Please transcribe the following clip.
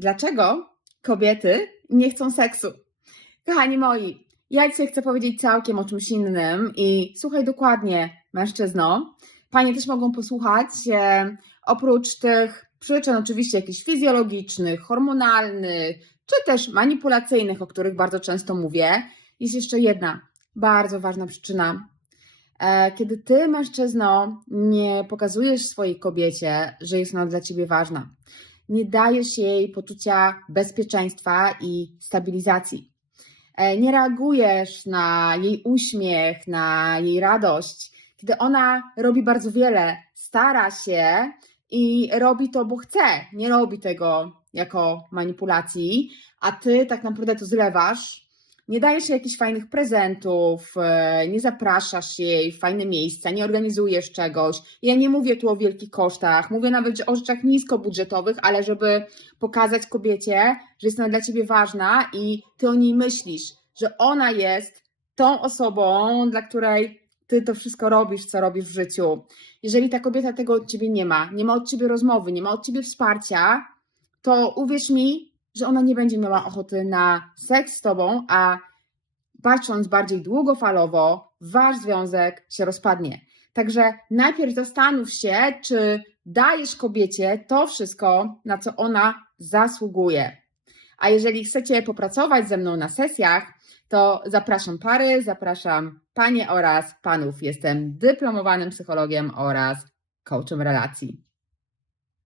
Dlaczego kobiety nie chcą seksu? Kochani moi, ja dzisiaj chcę powiedzieć całkiem o czymś innym i słuchaj dokładnie, mężczyzno. Panie też mogą posłuchać. E, oprócz tych przyczyn, oczywiście jakichś fizjologicznych, hormonalnych, czy też manipulacyjnych, o których bardzo często mówię, jest jeszcze jedna bardzo ważna przyczyna. E, Kiedy ty, mężczyzno, nie pokazujesz swojej kobiecie, że jest ona dla ciebie ważna, nie dajesz jej poczucia bezpieczeństwa i stabilizacji. E, Nie reagujesz na jej uśmiech, na jej radość, kiedy ona robi bardzo wiele, stara się i robi to, bo chce, nie robi tego jako manipulacji, a ty tak naprawdę to zlewasz. Nie dajesz jej jakichś fajnych prezentów, e, nie zapraszasz jej w fajne miejsca, nie organizujesz czegoś. Ja nie mówię tu o wielkich kosztach, mówię nawet o rzeczach niskobudżetowych, ale żeby pokazać kobiecie, że jest ona dla ciebie ważna i ty o niej myślisz, że ona jest tą osobą, dla której ty to wszystko robisz, co robisz w życiu. Jeżeli ta kobieta tego od ciebie nie ma, nie ma od ciebie rozmowy, nie ma od ciebie wsparcia, to uwierz mi, że ona nie będzie miała ochoty na seks z tobą, a patrząc bardziej długofalowo, wasz związek się rozpadnie. Także najpierw zastanów się, czy dajesz kobiecie to wszystko, na co ona zasługuje. A jeżeli chcecie popracować ze mną na sesjach, to zapraszam pary, zapraszam panie oraz panów. Jestem dyplomowanym psychologiem oraz coachem relacji.